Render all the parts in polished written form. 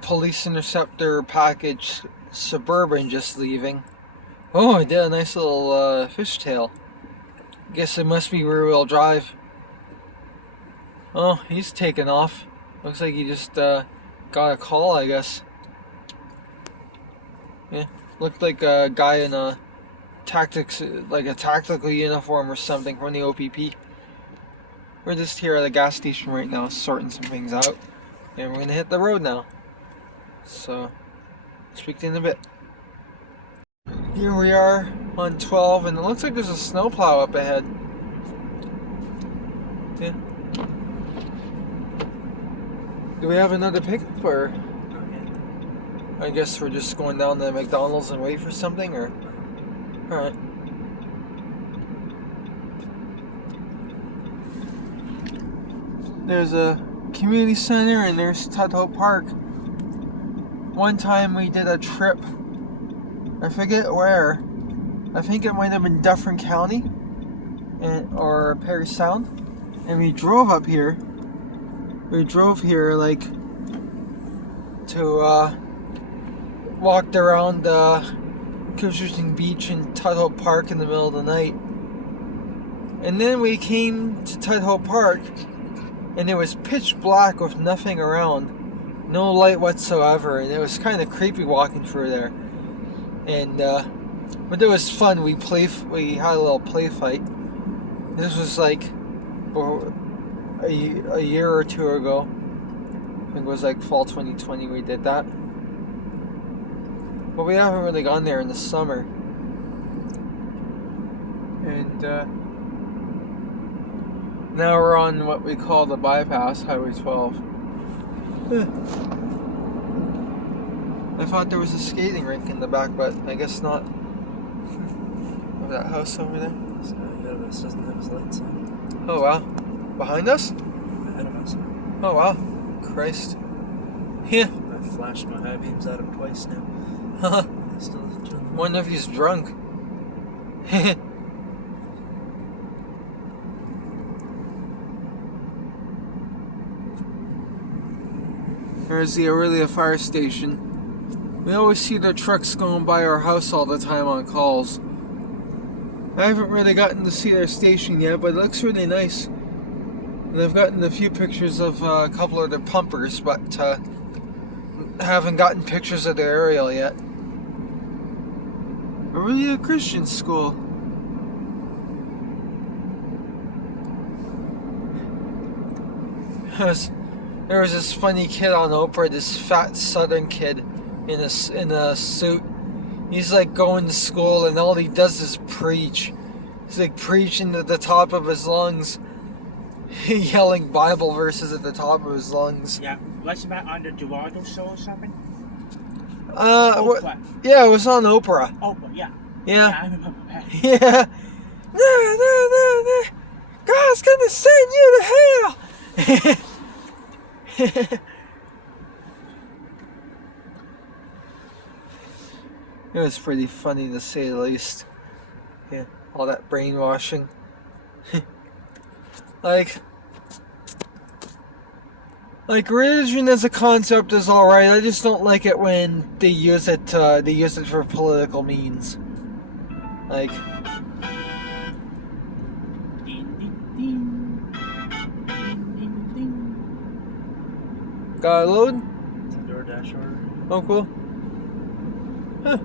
Police interceptor package Suburban just leaving. Oh, I did a nice little fishtail. Guess it must be rear-wheel drive. Oh, he's taking off. Looks like he just got a call, I guess. Yeah, looked like a guy in a tactical uniform or something from the OPP. We're just here at a gas station right now, sorting some things out, and we're gonna hit the road now. So, speak to you in a bit. Here we are on 12, and it looks like there's a snowplow up ahead. Yeah. Do we have another pickup, or? I guess we're just going down to McDonald's and wait for something, or? Alright. There's a community center and there's Tuttle Park. One time we did a trip, I forget where. I think it might have been Dufferin County or Perry Sound. And we drove up here. We drove here like to walked around Cushing Beach and Tuttle Park in the middle of the night. And then we came to Tuttle Park and it was pitch black with nothing around. No light whatsoever, and it was kind of creepy walking through there. And but it was fun. We had a little play fight. This was like a year or two ago. I think it was like fall 2020 we did that. But we haven't really gone there in the summer. And now we're on what we call the bypass, Highway 12. I thought there was a skating rink in the back, but I guess not. Of that house over there. So ahead of us doesn't have his lights on. Oh wow. Behind us? Ahead of us. Oh wow. Christ. Yeah. I flashed my high beams at him twice now. Haha. He still isn't turning. Wonder if he's drunk. There's the Orillia fire station. We always see the trucks going by our house all the time on calls. I haven't really gotten to see their station yet, but it looks really nice. And I've gotten a few pictures of a couple of their pumpers, but haven't gotten pictures of their aerial yet. Orillia Christian School. There was this funny kid on Oprah, this fat Southern kid in a suit. He's like going to school and all he does is preach. He's like preaching at the top of his lungs, yelling Bible verses at the top of his lungs. Yeah, was that on the Duardo show or something? Yeah, it was on Oprah. Oprah, yeah. Yeah. I remember that. Yeah. No. God's gonna send you to hell. It was pretty funny to say the least. Yeah, all that brainwashing. like religion as a concept is alright. I just don't like it when they use it for political means. Like got a load? It's a DoorDash order. Oh, cool. Huh.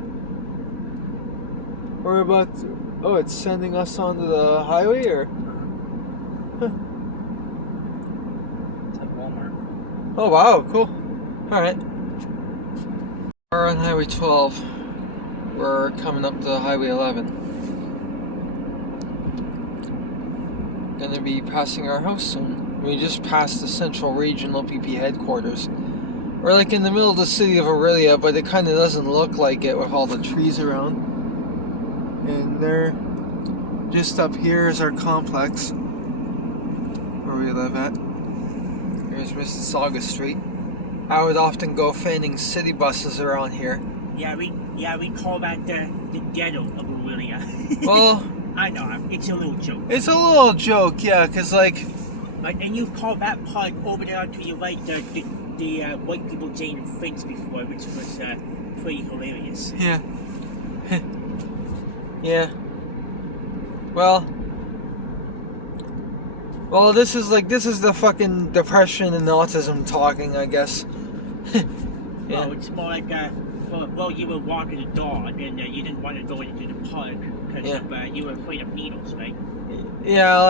We're about to... Oh, it's sending us onto the highway, or? Huh. It's at Walmart. Oh, wow, cool. Alright. We're on Highway 12. We're coming up to Highway 11. Gonna be passing our house soon. We just passed the Central Region OPP headquarters. We're like in the middle of the city of Orillia, but it kind of doesn't look like it with all the trees around. And there, just up here is our complex where we live at. Here's Mississauga Street. I would often go fanning city buses around here. Yeah, we call that the ghetto of Orillia. Well, I know, it's a little joke. It's a little joke, yeah, because like... And you call that part over there to your right the white people saying things before, which was pretty hilarious. Yeah. Yeah. Well, this is the fucking depression and autism talking, I guess. Yeah. Oh, it's more like, well, you were walking the dog and you didn't want to go into the park because you were afraid of needles, right? Yeah,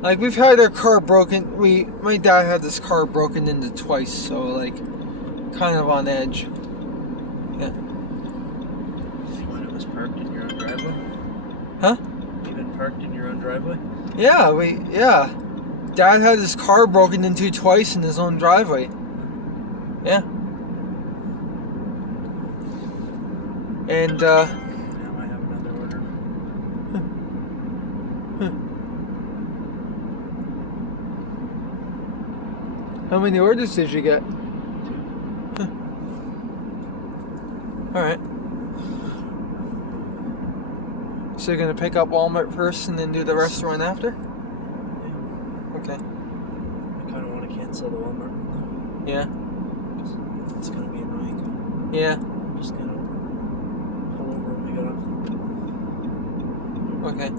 like we've had our car broken. My dad had this car broken into twice, so like, kind of on edge. Yeah. When it was parked in your own driveway? Huh? Even parked in your own driveway? Yeah, Dad had his car broken into twice in his own driveway. Yeah. And Now I have another order. How many orders did you get? Alright. So you're gonna pick up Walmart first and then do the restaurant after? Yeah. Okay. I kind of want to cancel the Walmart one Yeah. though. It's going to be annoying. Yeah. Just going to pull over when we get off. Okay.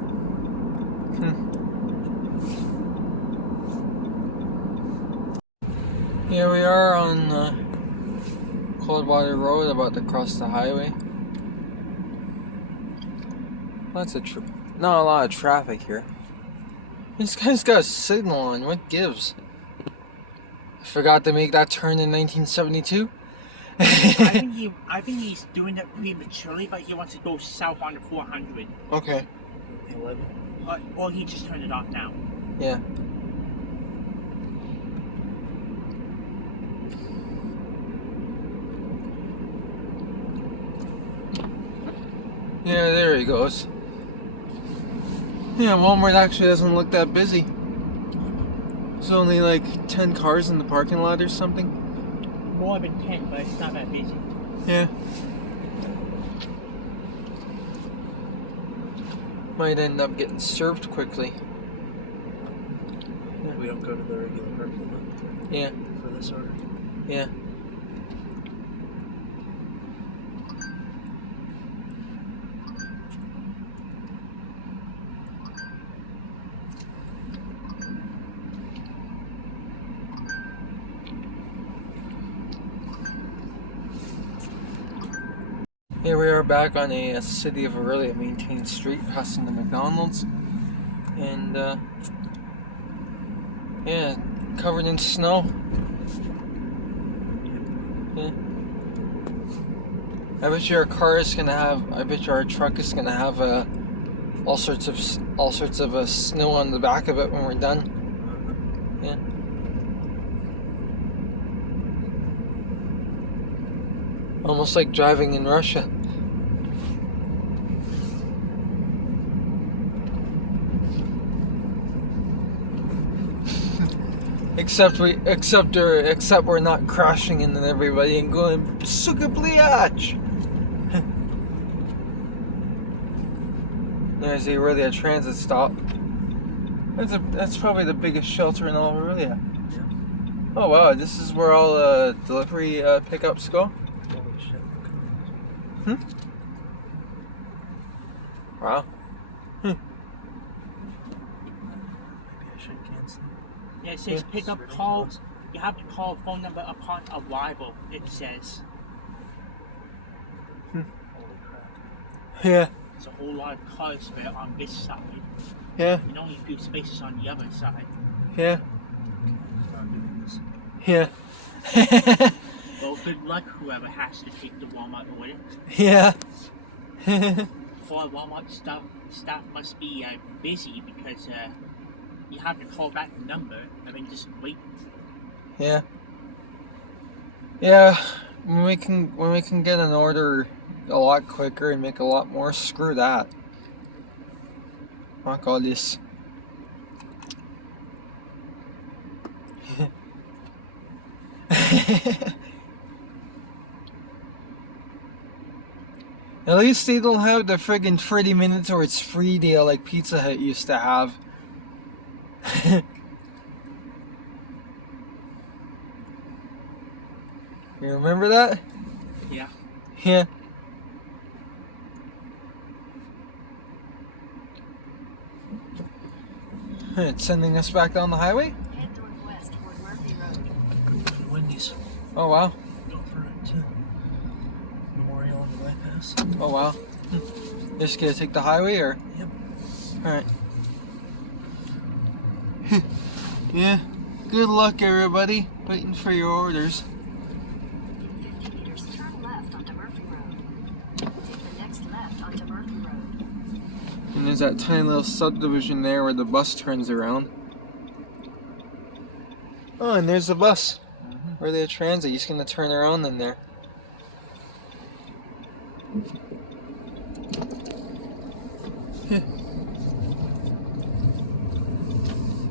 Here we are on Coldwater Road, about to cross the highway. Not a lot of traffic here. This guy's got a signal on. What gives? I forgot to make that turn in 1972. I think he's doing that prematurely, but he wants to go south on the 400. Okay. 11. Or he just turned it off now. Yeah. Yeah, there he goes. Yeah, Walmart actually doesn't look that busy. There's only like 10 cars in the parking lot or something. More than 10, but it's not that busy. Yeah. Might end up getting served quickly. We don't go to the regular parking lot Yeah. for this order. Yeah. Here we are back on a City of Orillia maintained street, passing the McDonald's, and yeah, covered in snow. Yeah. I bet your truck is gonna have all sorts of snow on the back of it when we're done. Yeah. Almost like driving in Russia. Except we're not crashing into everybody and going suka bliach. There's the Orillia transit stop. That's probably the biggest shelter in all of Orillia. Yeah. Oh wow, this is where all delivery pickups go. Holy shit. Wow. Maybe I should cancel. Yeah, it says pick up call. You have to call phone number upon arrival, it says. Holy crap. Yeah. There's a whole lot of cars there on this side. Yeah. And only a few spaces on the other side. Yeah. Not doing this. Yeah. Well, good luck whoever has to take the Walmart order. Yeah. For Walmart staff must be busy because you have to call back the number and then just wait. Yeah. Yeah. When we can get an order a lot quicker and make a lot more, screw that. Fuck all this. At least they don't have the friggin' 30 minutes or it's free deal like Pizza Hut used to have. You remember that? Yeah. Yeah. It's sending us back down the highway? Head northwest toward Murphy Road. Wendy's. Oh, wow. Go for it. Memorial on the bypass. Oh, wow. You're just gonna take the highway, or? Yep. Alright. Yeah. Good luck, everybody. Waiting for your orders. In 50 meters, turn left onto Murphy Road. Take the next left onto Murphy Road. And there's that tiny little subdivision there where the bus turns around. Oh, and there's the bus. Where they transit. You're just gonna turn around in there.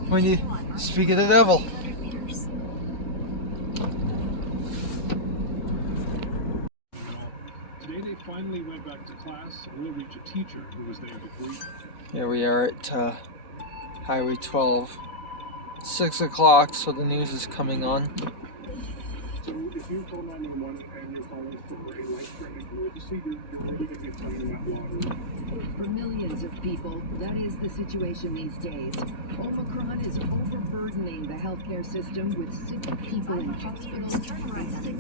When you speak of the devil. 800 meters. Today they finally went back to class, and we'll reach a teacher who was there to greet them. Here we are at Highway 12. 6 o'clock, so the news is coming on. So if you call 911 and you're calling for a life-threatening emergency, you're really going to get time in that lottery. For millions of people, that is the situation these days. Omicron is overburdening the healthcare system with sick people in hospitals and sick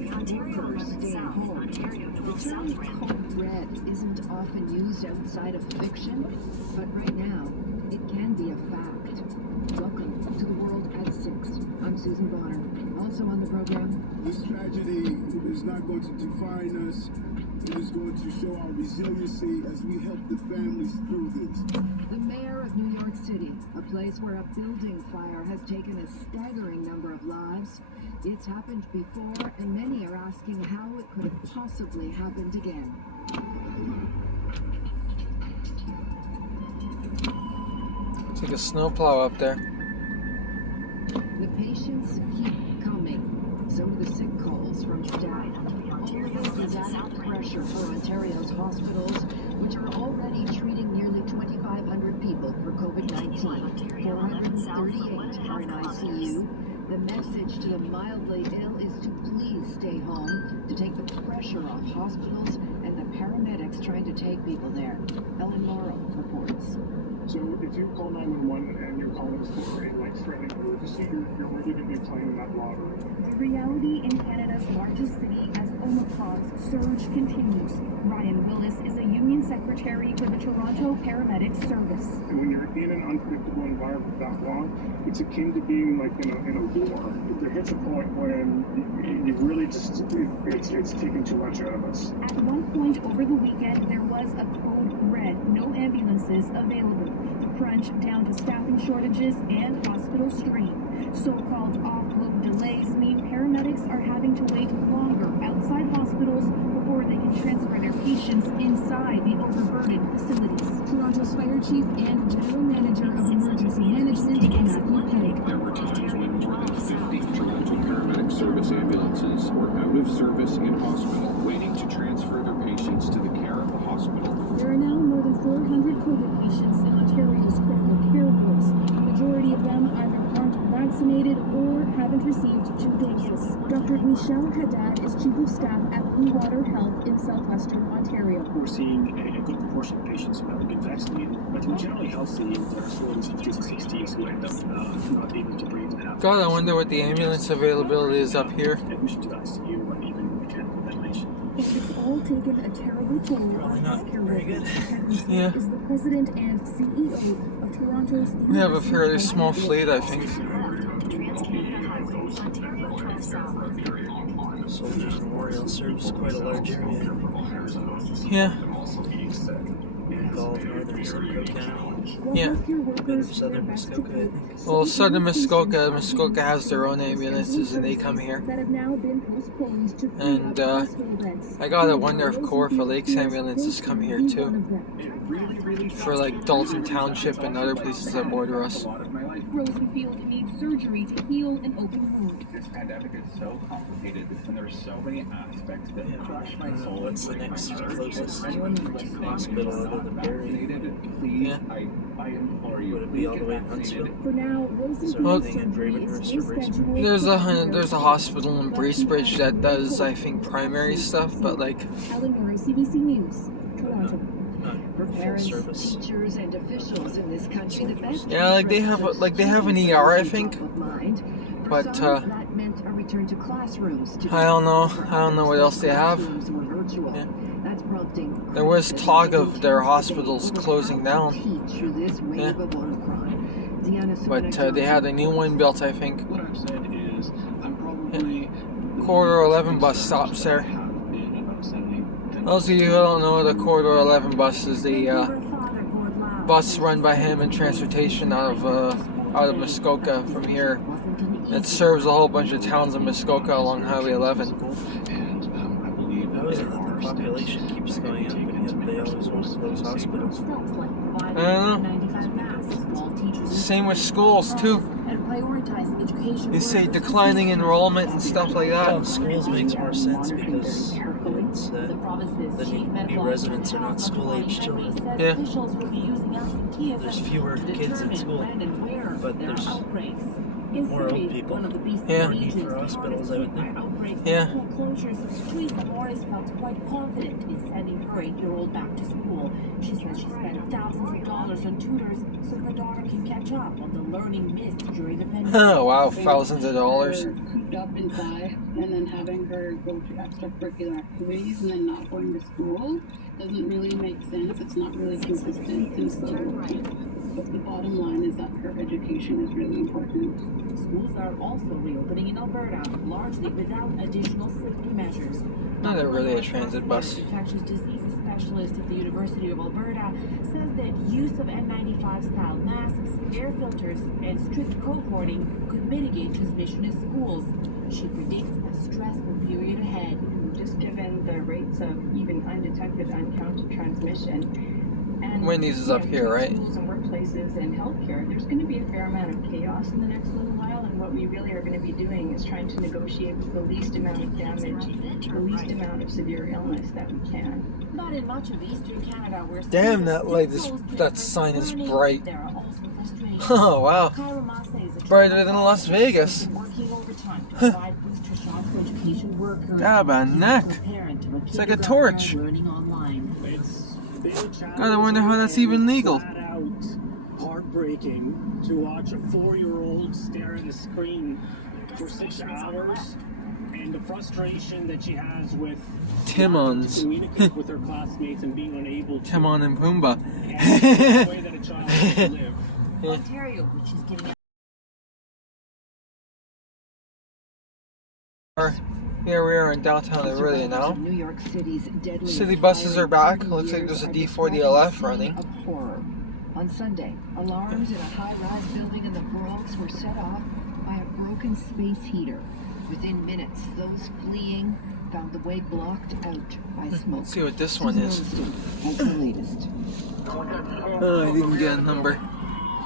workers staying home. The term code red isn't often used outside of fiction, but right now, it can be a fact. Welcome to the World at 6. I'm Susan Bonner. Also on the program, this tragedy is not going to define us. It is going to show our resiliency as we help the families through this. the mayor of New York City, a place where a building fire has taken a staggering number of lives. It's happened before, and many are asking how it could have possibly happened again. It's like a snowplow up there. The patients keep coming. So do the sick calls from staff. All this added pressure for Ontario's hospitals, which are already treating nearly 2,500 people for COVID-19. 438 are in ICU. The message to the mildly ill is to please stay home, to take the pressure off hospitals and the paramedics trying to take people there. Ellen Morrow reports. So if you call 911 and you're calling for a life-threatening emergency, you're really going to get time in that lottery. The reality in Canada's largest city as Omicron's surge continues. Ryan Willis is a union secretary for the Toronto Paramedic Service. And when you're in an unpredictable environment that long, it's akin to being like in a war. There hits a point when you really just, it's taking too much out of us. At one point over the weekend, there was a code red, no ambulances available. Crunch down to staffing shortages and hospital strain. So-called offload delays mean paramedics are having to wait longer outside hospitals before they can transfer their patients inside the overburdened facilities. Toronto's fire chief and general manager of emergency management, Matthew Pegg. There were times when more than 50 Toronto Paramedic Service ambulances were out of service in hospital, waiting to transfer their patients to the care of the hospital. There are now more than 400 COVID patients in Ontario's critical care wards. The majority of them either aren't vaccinated or haven't received 2 doses. Dr. Michelle Haddad is Chief of Staff at Blue Water Health in southwestern Ontario. We're seeing a good proportion of patients who haven't been vaccinated, but who are generally healthy. There are 40s, 50s, and 60s who end up not able to breathe and have. God, I wonder what the ambulance availability is up here. Admission to the ICU and even mechanical ventilation. It's all taken a terrible toll Probably on not healthcare very workers. good. Yeah. Is the president and CEO of Toronto's. We have a fairly small fleet, I think. Soldiers Memorial serves quite a large area. Yeah. All of northern Simcoe County. Yeah. Bit of southern Muskoka, I think. Well, southern Muskoka has their own ambulances and they come here. That have now been postponed to And I gotta wonder if Core for Lakes ambulances come here too. For like Dalton Township and other places that border us. For Rosenfield needs surgery to heal an open wound. This pandemic is so complicated, and there are so many aspects that crush my soul. What's the next closest Anyone who's listening hospital who's other not than vaccinated, please, Yeah. I implore you, Would it be please all the get way in vaccinated. Huntsville? For now, Is there Rosenfield's anything in surgery Ravenhurst is or rescheduled. There's a hospital in Bracebridge that does, I think, primary stuff, but like Ellen Murray, CBC News, Toronto. For Full parents, service. teachers, and officials in this country, the best yeah, like they have an ER, I think. top of mind. For But, some, that meant a return to classrooms. I don't know what else they have. Classrooms were virtual. Yeah. That's prompting There was talk of their hospitals closing down. teach through this wave Yeah. of Omicron. Deanna But Suena they had a new one built, I think. What I've said is, I'm probably Corridor 11 bus stops there. Those of you who don't know, the Corridor 11 bus is the bus run by Hammond Transportation out of Muskoka from here. It serves a whole bunch of towns in Muskoka along Highway 11. How is it that the population keeps going up, and yet they always want to close hospitals? I don't know. Same with schools too. They say declining enrollment and stuff like Well, that. schools makes more sense because it's, the new residents are not school-age children. Yeah. There's fewer kids in school, but there's more old people. Yeah. More need for hospitals, I would think. Yeah. School closures, Teresa Morris felt quite confident in sending her 8-year-old back to school. She says she spent thousands of dollars on tutors so her daughter can catch up on the learning missed during the pandemic. Oh wow, thousands of dollars. Cooped up inside, and then having her go to extracurricular activities and then not going to school doesn't really make sense. It's not really consistent, and so. But the bottom line is that her education is really important. Schools are also reopening in Alberta, largely without additional safety measures. Not really a transit bus. Infectious diseases specialist at the University of Alberta says that use of N95 style masks, air filters, and strict cohorting could mitigate transmission in schools. She predicts a stressful period ahead. Just given the rates of even undetected, uncounted transmission. And Wendy's is up here, right? Schools and workplaces and healthcare, there's going to be a fair amount of chaos in the next little while, and what we really are going to be doing is trying to negotiate with the least amount of damage, the least amount of severe illness that we can. Not in much of eastern Canada where Damn, that sign is bright. There are also frustrations. Oh wow. Kyra Massey is a Brighter than Las Vegas. working overtime to provide booster shots for education workers. Tabarnak. It's like a torch. Learning online. Gotta wonder how that's even legal. Flat out heartbreaking to watch a 4-year-old stare at a screen for 6 hours, and the frustration that she has with Timons. communicate with her classmates and being unable to. Timon and Pumbaa. And the way that a child should live. Ontario, which is giving Here we are in downtown Orillia now. New York City's deadly City buses are back. Looks like there's a D40LF running. Of horror. On Sunday, alarms in a high-rise building in the Bronx were set off by a broken space heater. Within minutes, those fleeing found the way blocked out by smoke. Let's see what this one is. Has the latest. Oh, I didn't get a number.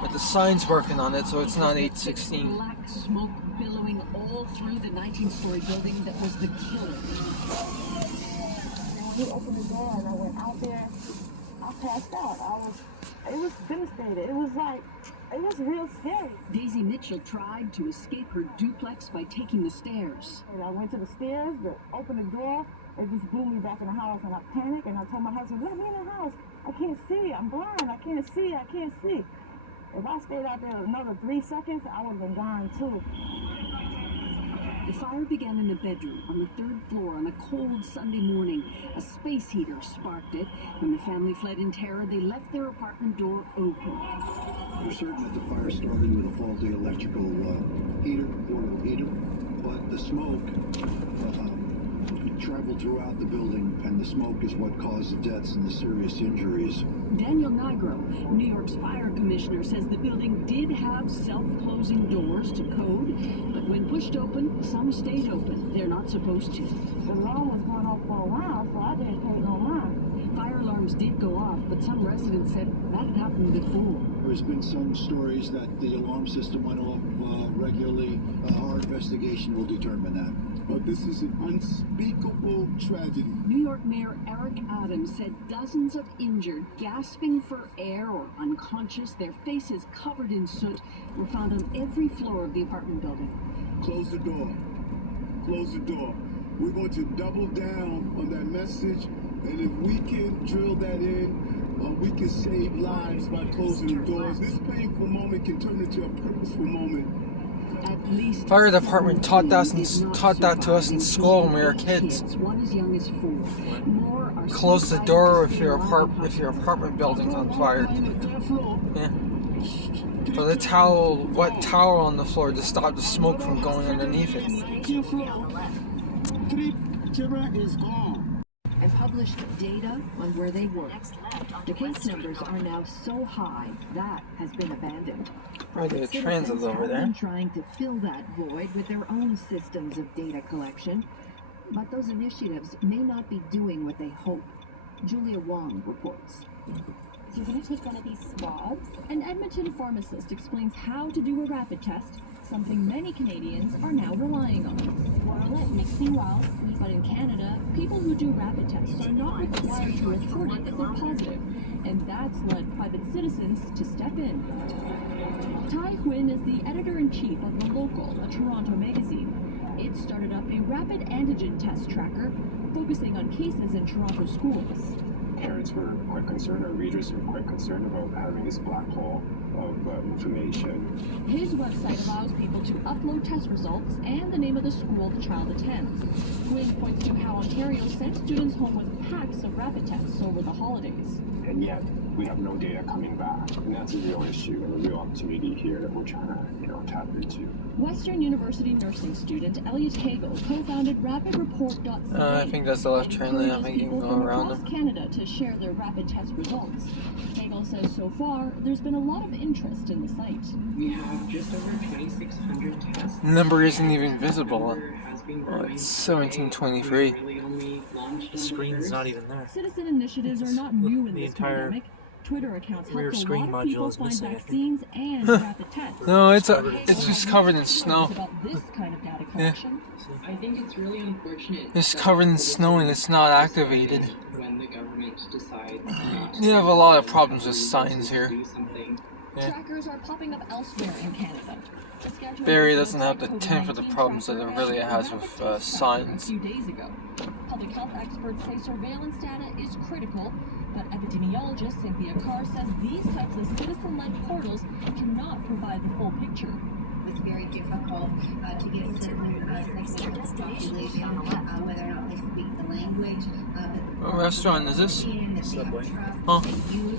But the sign's working on it, so it's not 816. Black smoke billowing all through the 19-story building that was the killer. When we opened the door and I went out there, I passed out. It was devastated. It was real scary. Daisy Mitchell tried to escape her duplex by taking the stairs. And I went to the stairs, opened the door, it just blew me back in the house, and I panicked, and I told my husband, let me in the house. I can't see, I'm blind, I can't see. If I stayed out there another 3 seconds, I would have been gone too. The fire began in a bedroom on the 3rd floor on a cold Sunday morning. A space heater sparked it. When the family fled in terror, they left their apartment door open. We're certain that the fire started with a faulty electrical heater, portable heater, but the smoke traveled throughout the building, and the smoke is what caused the deaths and the serious injuries. Daniel Nigro, New York's fire commissioner, says the building did have self-closing doors to code, but when pushed open, some stayed open. They're not supposed to. The alarm was going off for a while, so I didn't pay no mind. Fire alarms did go off, but some residents said that had happened before. There's been some stories that the alarm system went off regularly. Our investigation will determine that. But this is an unspeakable tragedy. New York Mayor Eric Adams said dozens of injured, gasping for air or unconscious, their faces covered in soot, were found on every floor of the apartment building. Close the door. Close the door. We're going to double down on that message, and if we can drill that in, we can save lives by closing the doors. This painful moment can turn into a purposeful moment. At least Fire department taught that to us in school when we were kids. One as young as 4. More are Close the door if your apartment building's on fire. Yeah. Put a wet towel on the floor to stop the smoke from going underneath it. Is gone. And published data on where they work. The case numbers are now so high that has been abandoned. Right, the transit's over there. Trying to fill that void with their own systems of data collection, but those initiatives may not be doing what they hope. Julia Wong reports. You're going to take one of these swabs. An Edmonton pharmacist explains how to do a rapid test, something many Canadians are now relying on. Swirl it, mixing wells. But in Canada, people who do rapid tests are not required to report it if they're positive, and that's led private citizens to step in. Tai Huynh is the editor-in-chief of The Local, a Toronto magazine. It started up a rapid antigen test tracker focusing on cases in Toronto schools. Parents were quite concerned, our readers were quite concerned about having this black hole of information. His website allows people to upload test results and the name of the school the child attends. Huynh points to how Ontario sent students home with packs of rapid tests over the holidays. And yet, we have no data coming back. And that's a real issue and a real opportunity here that we're trying to, tap into. Western University nursing student Elliot Hagel co-founded RapidReport.ca. I think that's the left turn lane. I think you can go around them. Canada to share their rapid test results. Hagel says so far, there's been a lot of interest in the site. We have just over 2,600 tests. The number isn't even visible. Oh, it's 1723. The screen's not even there. Citizen initiatives are not new in this pandemic. Twitter accounts help a lot of people find vaccines and rapid tests. No, it's just covered in snow. About this kind of data collection. I think it's really unfortunate. It's covered in snow and it's not activated. When the government decides You have a lot of problems with signs here. Yeah. Trackers are popping up elsewhere in Canada. Barrie doesn't have the 10 for the problems that Orillia has with signs. A few days ago, public health experts say surveillance data is critical, but epidemiologist Cynthia Carr says these types of citizen-led portals cannot provide the full picture. It's very difficult to get certain segments of the population, whether or not they speak the language. What restaurant is this? Subway. Huh? Use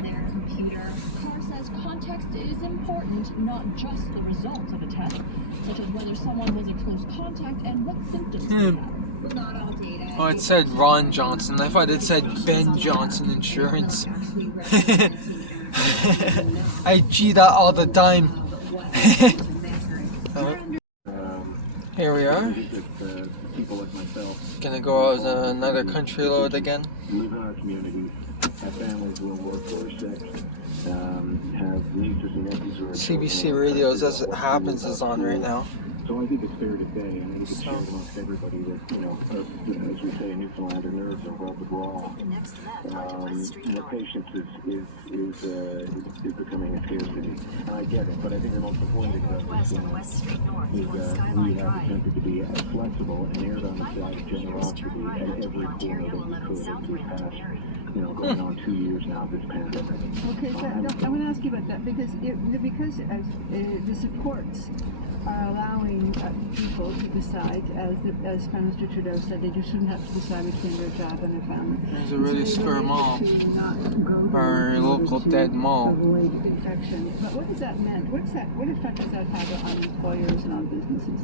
their computer. Carr says context is important, not just the result of a test, such as whether someone was a close contact and what symptoms they had. Well, not all data. Oh, it said Ron Johnson. I thought it said Ben Johnson Insurance. I G that all the time. Here we are. People like myself Gonna go out to another country load again. live in our communities, have families who work or are sick, have nieces and nephews who are CBC radios, as it happens, is on right now. So I think it's fair to say, and I think it's shared amongst everybody that, as we say in Newfoundland, our nerves are rubbed raw. Patience is becoming a scarcity. And I get it, but I think the most important example is we have attempted to be as flexible and erred on the side of generosity at every corner that we could as we passed, going on 2 years now of this pandemic. Okay, so I want to ask you about that because the supports are allowing people to decide, as Prime Minister Trudeau said, they just shouldn't have to decide between their job and their family. There's a really square mall, our local dead mall. Avoid infection. But what does that mean? What effect does that have on employers and on businesses?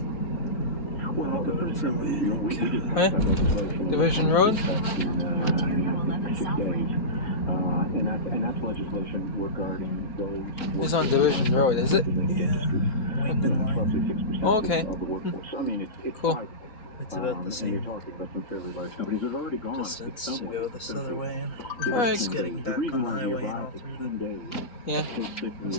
Division Road? And that's legislation regarding those. It's on Division Road, is it? Yeah. Oh, okay. I mean, it's Cool. It's about the same and you're talking about some fairly large companies that have already gone. distance to go this other way. Alright. Just getting back on the highway and all through the Yeah.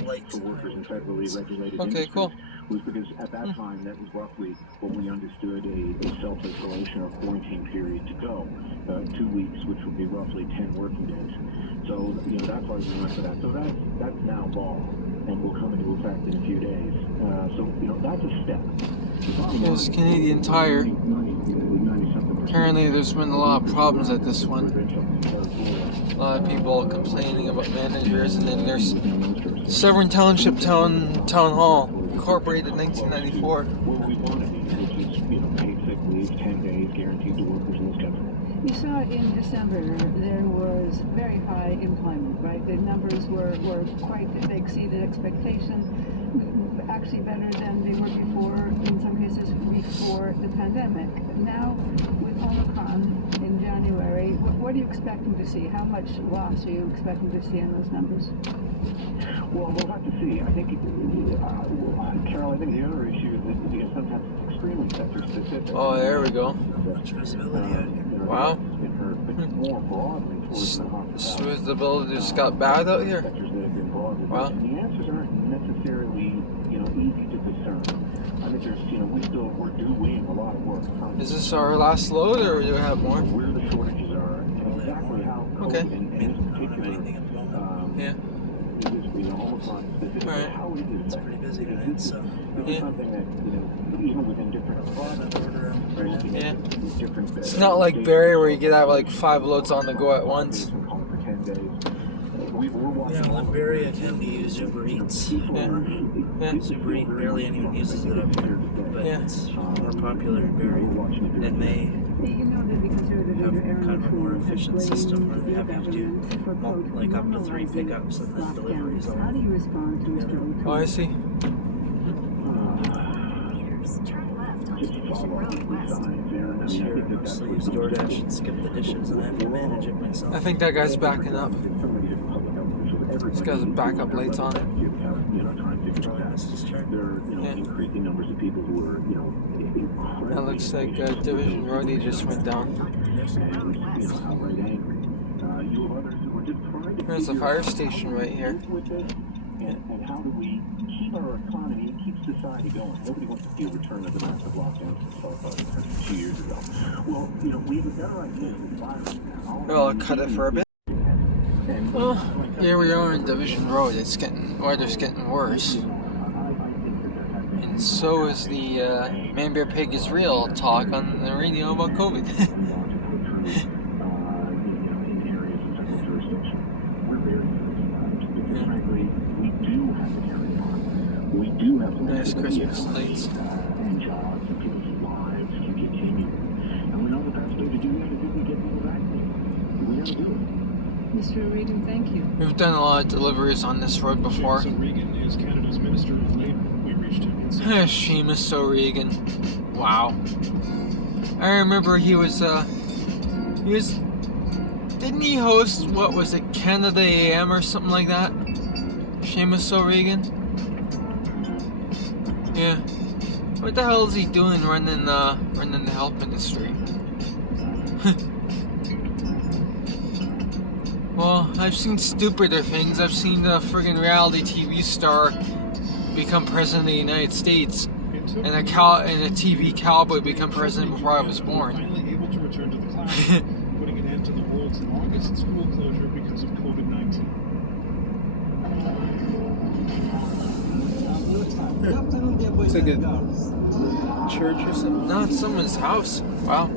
lights for workers in federally regulated Okay, industries cool. was because at that time that was roughly what we understood a self-isolation or quarantine period to go. 2 weeks, which would be roughly 10 working days. So, that's why we went for that. So that's now law and will come into effect in a few days. So, that's a step. There's Canadian Tire. Apparently there's been a lot of problems at this one. A lot of people complaining about managers, and then there's Severn Township Town Hall, incorporated in 1994. Paid sick leave, 10 days guaranteed to workers in this country. You saw in December there was very high employment, right? The numbers were quite, they exceeded expectation, actually better than they were before, in some cases before the pandemic. Now, with Omicron in January, what are you expecting to see? How much loss are you expecting to see in those numbers? Well, we'll have to see. I think, Carol, I think the other issue is that because sometimes it's extremely sector specific. Oh, there we go. much visibility out here. Wow. More broadly towards the hospitality. Visibility just got bad out here. Wow. And the answers aren't necessarily, easy to discern. I think there's, we're doing a lot of work. Is this our last load, or do we have more? Where the shortages are, and exactly how Okay. COVID in particular, Yeah. Omicron specifically, Right. how it is. It's pretty busy tonight, so This is something that, even within different Yeah. It's not like Barrie where you get out like 5 loads on the go at once. yeah, well, in Barrie I tend to use Uber Eats. Yeah. Uber Eats barely anyone uses it up here, but it's more popular in Barrie, and they have kind of a more efficient system where they have you do like up to 3 pickups and then deliveries all How do you respond to a stroke? Oh, I see. this year. I mostly use DoorDash and skip the dishes, and I have to manage it myself. I think that guy's backing up. This guy's backup lights on. Yeah. Increasing numbers of people who are, That looks like Division Road, he just went down. There's a fire station right here. And how do we keep our economy, keep society going? Nobody wants to see a return of the massive lockdowns we saw 2 years ago. Well, we have a better idea of the virus now. Well, I'll cut it for a bit. Well, here we are in Division Road. Weather's getting worse. And so is the Man Bear Pig is Real talk on the radio about COVID. Nice Christmas lights. And jobs and people's lives can continue. And we know the best way to do that is if we get people vaccinated. We gotta do it. Mr. Regan, thank you. We've done a lot of deliveries on this road before. Regan is Canada's Minister of Labour. We reached him. Seamus O'Regan. Wow. I remember he was, didn't he host, what was it, Canada AM or something like that? Seamus O'Regan? Yeah. What the hell is he doing running the health industry? Well, I've seen stupider things. I've seen a friggin' reality TV star become president of the United States, and a TV cowboy become president before I was born. Finally able to return to the classroom, putting an end to the world's longest school closure because of COVID-19. It's like a church or something. No, it's someone's house. Wow.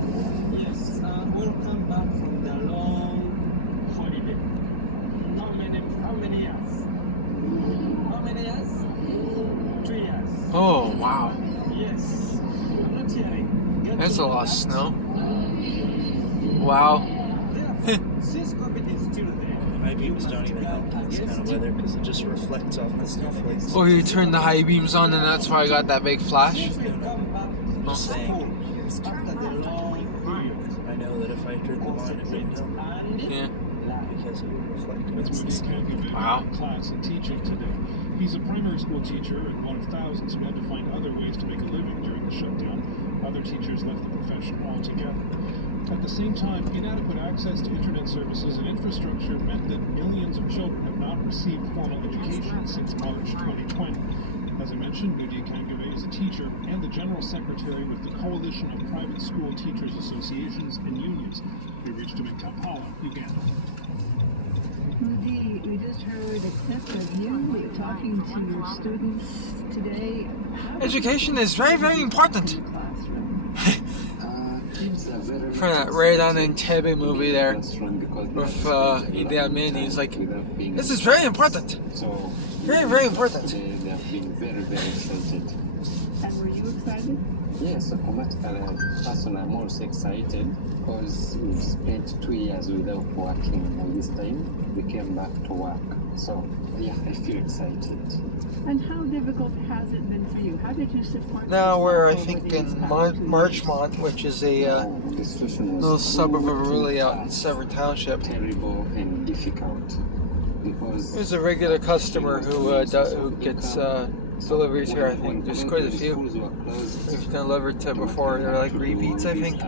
Yes, welcome back from the long holiday. How many years? How many years? 3 years. Oh, wow. Yes. I'm not hearing. That's a lot of snow. Wow. Since COVID is still there. High beams don't even help in this kind of weather because it just reflects off the snowflakes. Oh, you turned the high beams on and that's why I got that big flash? I'm just saying. I know that if I turned them on, it wouldn't help. Yeah. Because it would reflect Let's against the move sky. Matthew Wow. class and teaching today. He's a primary school teacher and one of thousands who had to find other ways to make a living during the shutdown. Other teachers left the profession altogether. At the same time, inadequate access to internet services and infrastructure meant that millions of children have not received formal education since March 2020. As I mentioned, Nudia Kangave is a teacher and the General Secretary with the Coalition of Private School Teachers Associations and Unions. We reached him in Kampala, Uganda. Nudi, we just heard a clip of you talking to your students today. Education is very, very important. For that Raid on Entebbe movie there with Idi Amin, he's like, this is very important. Very, very important. They have been very, very excited. And were you excited? Yes, automatically, personally, I'm also excited because we've spent 2 years without working, and this time we came back to work. So, yeah, I feel excited. And how difficult has it been for you? How did you support? Now we're, I think, in Marchmont, which is a little suburb of Orillia out in Severn Township. Terrible and difficult because there's a regular customer who gets deliveries here. I think there's quite a few we've delivered to before. They're like repeats, I think.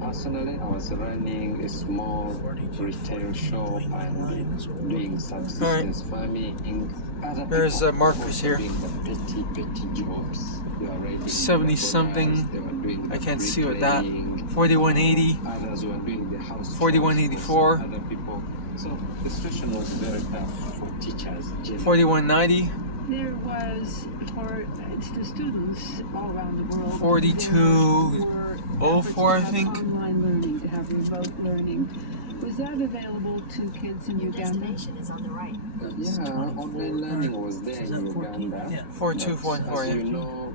Personally, I was running a small retail shop and doing subsistence farming. There's Marcus here. 70 something. I can't see what that. 4180. 4184. So the situation was very tough for teachers. 4190. There was for the students all around the world. 4204, I think. Online learning, to have remote learning. Was that available to kids in Uganda? Yeah, online learning was there in Uganda. 4214. You know,